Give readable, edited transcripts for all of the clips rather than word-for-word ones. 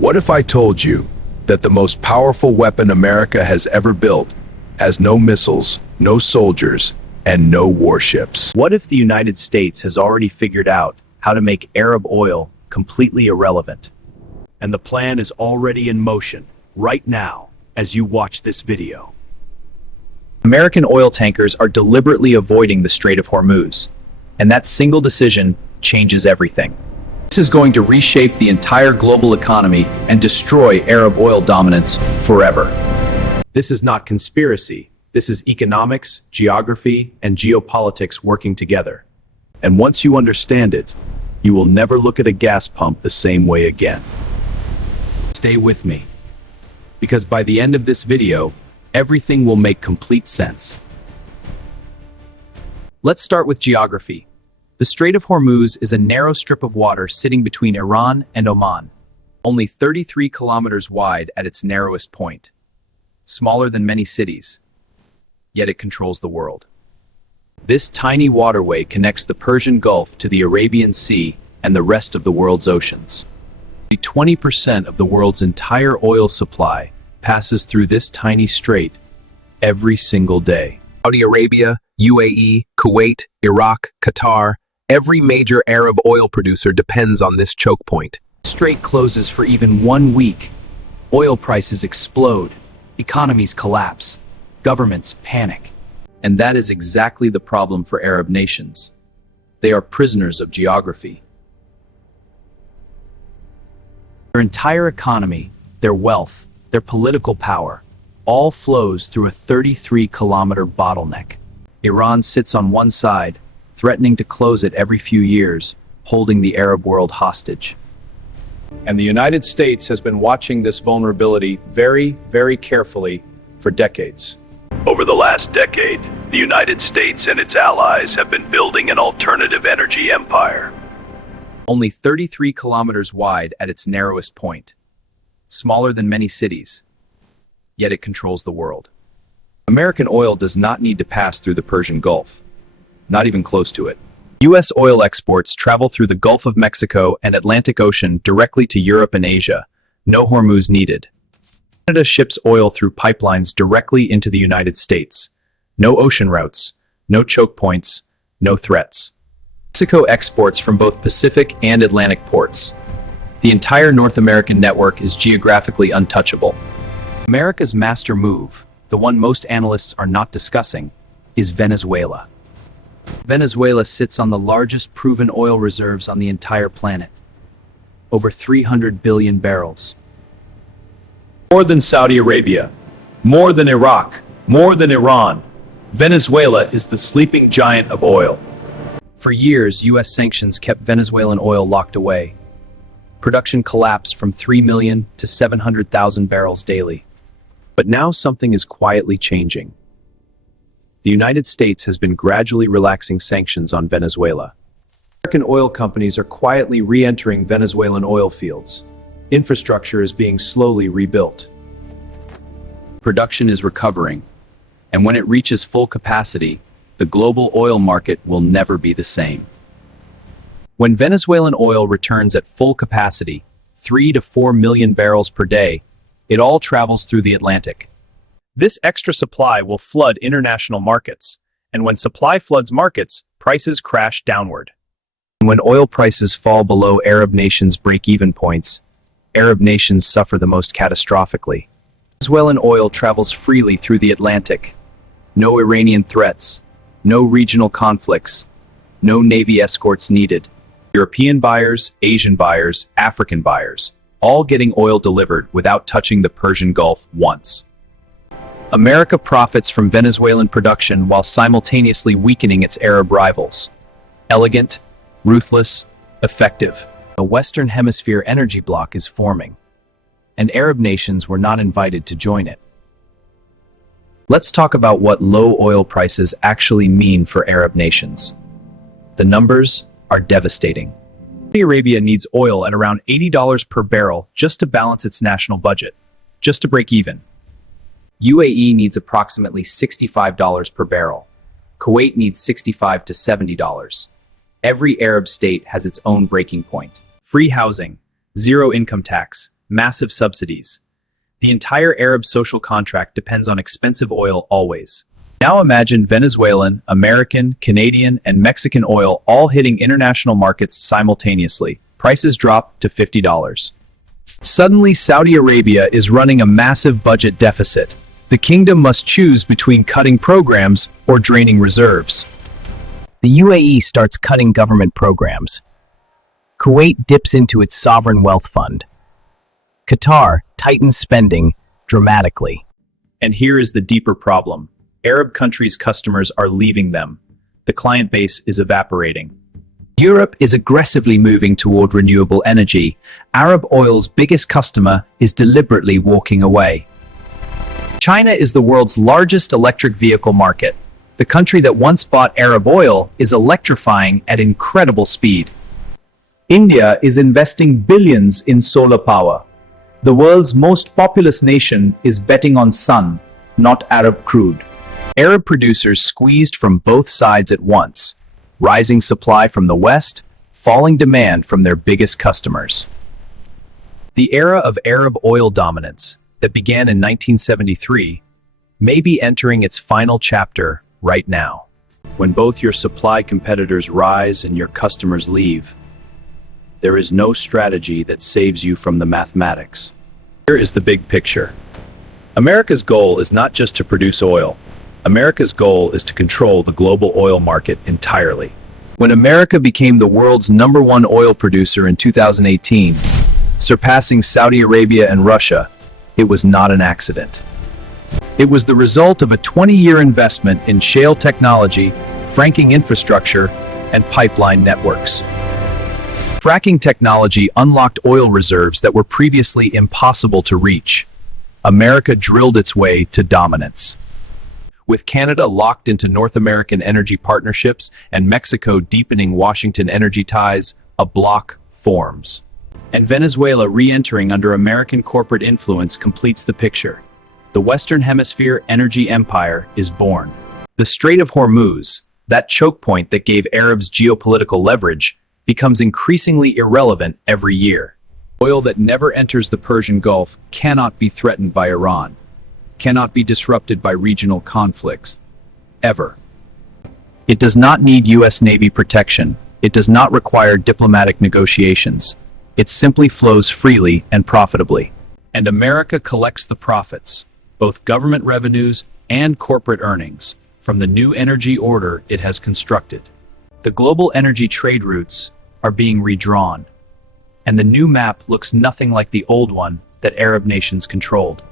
What if I told you that the most powerful weapon America has ever built has no missiles, no soldiers, and no warships? What if the United States has already figured out how to make Arab oil completely irrelevant? And the plan is already in motion, right now, as you watch this video. American oil tankers are deliberately avoiding the Strait of Hormuz, and that single decision changes everything. This is going to reshape the entire global economy and destroy Arab oil dominance forever. This is not conspiracy. This is economics, geography, and geopolitics working together. And once you understand it, you will never look at a gas pump the same way again. Stay with me, because by the end of this video, everything will make complete sense. Let's start with geography. The Strait of Hormuz is a narrow strip of water sitting between Iran and Oman, only 33 kilometers wide at its narrowest point. Smaller than many cities, yet it controls the world. This tiny waterway connects the Persian Gulf to the Arabian Sea and the rest of the world's oceans. 20% of the world's entire oil supply passes through this tiny strait every single day. Saudi Arabia, UAE, Kuwait, Iraq, Qatar, every major Arab oil producer depends on this choke point. Strait closes for even 1 week. Oil prices explode, economies collapse, governments panic. And that is exactly the problem for Arab nations. They are prisoners of geography. Their entire economy, their wealth, their political power, all flows through a 33-kilometer bottleneck. Iran sits on one side, threatening to close it every few years, holding the Arab world hostage. And the United States has been watching this vulnerability very, very carefully for decades. Over the last decade, the United States and its allies have been building an alternative energy empire. Only 33 kilometers wide at its narrowest point, smaller than many cities, yet it controls the world. American oil does not need to pass through the Persian Gulf, not even close to it. U.S. oil exports travel through the Gulf of Mexico and Atlantic Ocean directly to Europe and Asia, no Hormuz needed. Canada ships oil through pipelines directly into the United States. No ocean routes, no choke points, no threats. Mexico exports from both Pacific and Atlantic ports. The entire North American network is geographically untouchable. America's master move, the one most analysts are not discussing, is Venezuela. Venezuela sits on the largest proven oil reserves on the entire planet. Over 300 billion barrels. More than Saudi Arabia, more than Iraq, more than Iran, Venezuela is the sleeping giant of oil. For years, U.S. sanctions kept Venezuelan oil locked away. Production collapsed from 3 million to 700,000 barrels daily. But now something is quietly changing. The United States has been gradually relaxing sanctions on Venezuela. American oil companies are quietly re-entering Venezuelan oil fields. Infrastructure is being slowly rebuilt. Production is recovering, and when it reaches full capacity, the global oil market will never be the same. When Venezuelan oil returns at full capacity, 3 to 4 million barrels per day, it all travels through the Atlantic. This extra supply will flood international markets, and when supply floods markets, prices crash downward. When oil prices fall below Arab nations' break-even points, Arab nations suffer the most catastrophically. Venezuelan oil travels freely through the Atlantic. No Iranian threats, no regional conflicts, no Navy escorts needed. European buyers, Asian buyers, African buyers, all getting oil delivered without touching the Persian Gulf once. America profits from Venezuelan production while simultaneously weakening its Arab rivals. Elegant, ruthless, effective. A Western Hemisphere energy bloc is forming, and Arab nations were not invited to join it. Let's talk about what low oil prices actually mean for Arab nations. The numbers are devastating. Saudi Arabia needs oil at around $80 per barrel just to balance its national budget, just to break even. UAE needs approximately $65 per barrel. Kuwait needs $65 to $70. Every Arab state has its own breaking point. Free housing, zero income tax, massive subsidies. The entire Arab social contract depends on expensive oil always. Now imagine Venezuelan, American, Canadian, and Mexican oil all hitting international markets simultaneously. Prices drop to $50. Suddenly, Saudi Arabia is running a massive budget deficit. The kingdom must choose between cutting programs or draining reserves. The UAE starts cutting government programs. Kuwait dips into its sovereign wealth fund. Qatar tightens spending dramatically. And here is the deeper problem. Arab countries' customers are leaving them. The client base is evaporating. Europe is aggressively moving toward renewable energy. Arab oil's biggest customer is deliberately walking away. China is the world's largest electric vehicle market. The country that once bought Arab oil is electrifying at incredible speed. India is investing billions in solar power. The world's most populous nation is betting on sun, not Arab crude. Arab producers squeezed from both sides at once. Rising supply from the West, falling demand from their biggest customers. The era of Arab oil dominance that began in 1973 may be entering its final chapter right now. When both your supply competitors rise and your customers leave, there is no strategy that saves you from the mathematics. Here is the big picture. America's goal is not just to produce oil. America's goal is to control the global oil market entirely. When America became the world's #1 oil producer in 2018, surpassing Saudi Arabia and Russia, it was not an accident. It was the result of a 20-year investment in shale technology, fracking infrastructure, and pipeline networks. Fracking technology unlocked oil reserves that were previously impossible to reach. America drilled its way to dominance. With Canada locked into North American energy partnerships and Mexico deepening Washington energy ties, a bloc forms. And Venezuela re-entering under American corporate influence completes the picture. The Western Hemisphere energy empire is born. The Strait of Hormuz, that choke point that gave Arabs geopolitical leverage, becomes increasingly irrelevant every year. Oil that never enters the Persian Gulf cannot be threatened by Iran, cannot be disrupted by regional conflicts, ever. It does not need U.S. Navy protection. It does not require diplomatic negotiations. It simply flows freely and profitably. And America collects the profits, both government revenues and corporate earnings, from the new energy order it has constructed. The global energy trade routes are being redrawn, and the new map looks nothing like the old one that Arab nations controlled.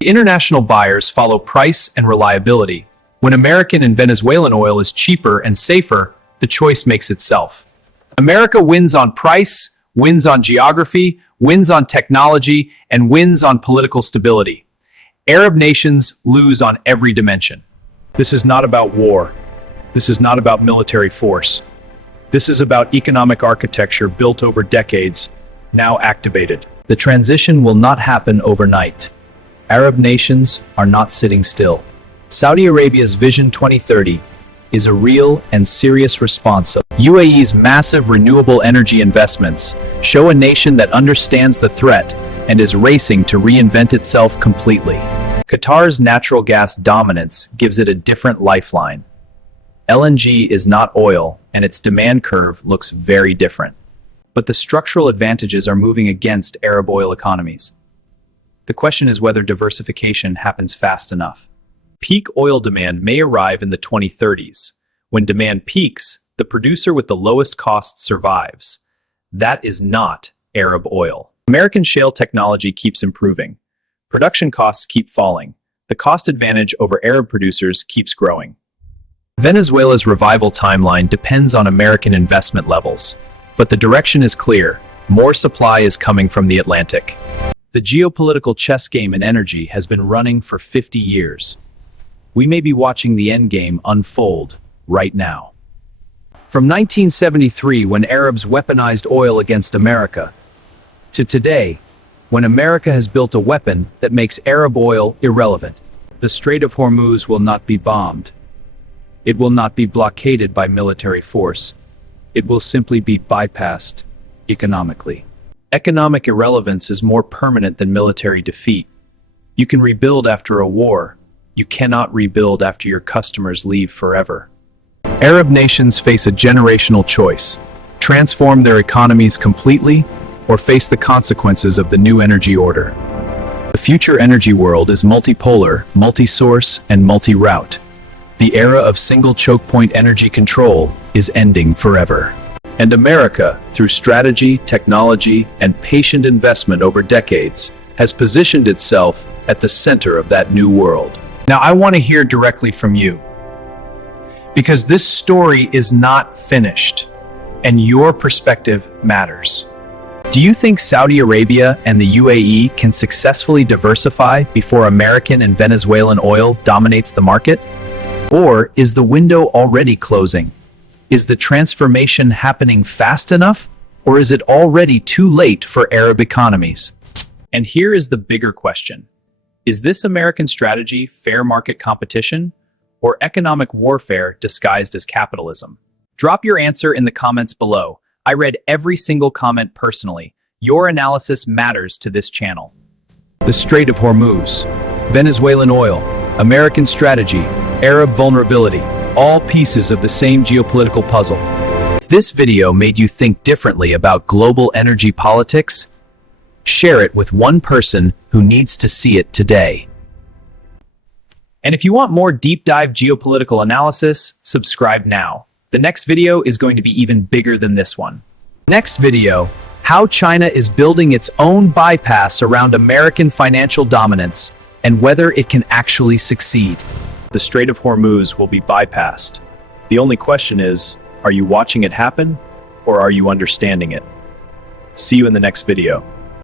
The international buyers follow price and reliability. When American and Venezuelan oil is cheaper and safer, the choice makes itself. America wins on price, wins on geography, wins on technology, and wins on political stability. Arab nations lose on every dimension. This is not about war. This is not about military force. This is about economic architecture built over decades, now activated. The transition will not happen overnight. Arab nations are not sitting still. Saudi Arabia's Vision 2030 is a real and serious response. UAE's massive renewable energy investments show a nation that understands the threat and is racing to reinvent itself completely. Qatar's natural gas dominance gives it a different lifeline. LNG is not oil, and its demand curve looks very different. But the structural advantages are moving against Arab oil economies. The question is whether diversification happens fast enough. Peak oil demand may arrive in the 2030s. When demand peaks, the producer with the lowest cost survives. That is not Arab oil. American shale technology keeps improving. Production costs keep falling. The cost advantage over Arab producers keeps growing. Venezuela's revival timeline depends on American investment levels. But the direction is clear. More supply is coming from the Atlantic. The geopolitical chess game in energy has been running for 50 years. We may be watching the endgame unfold right now. From 1973, when Arabs weaponized oil against America, to today, when America has built a weapon that makes Arab oil irrelevant. The Strait of Hormuz will not be bombed. It will not be blockaded by military force. It will simply be bypassed economically. Economic irrelevance is more permanent than military defeat. You can rebuild after a war. You cannot rebuild after your customers leave forever. Arab nations face a generational choice: transform their economies completely or face the consequences of the new energy order. The future energy world is multipolar, multi-source, and multi-route. The era of single choke point energy control is ending forever. And America, through strategy, technology, and patient investment over decades, has positioned itself at the center of that new world. Now, I want to hear directly from you, because this story is not finished, and your perspective matters. Do you think Saudi Arabia and the UAE can successfully diversify before American and Venezuelan oil dominates the market? Or is the window already closing? Is the transformation happening fast enough, or is it already too late for Arab economies? And here is the bigger question. Is this American strategy fair market competition, or economic warfare disguised as capitalism? Drop your answer in the comments below. I read every single comment personally. Your analysis matters to this channel. The Strait of Hormuz, Venezuelan oil, American strategy, Arab vulnerability, all pieces of the same geopolitical puzzle. If this video made you think differently about global energy politics, share it with one person who needs to see it today. And if you want more deep dive geopolitical analysis, subscribe now. The next video is going to be even bigger than this one. Next video, how China is building its own bypass around American financial dominance and whether it can actually succeed. The Strait of Hormuz will be bypassed. The only question is, are you watching it happen, or are you understanding it? See you in the next video.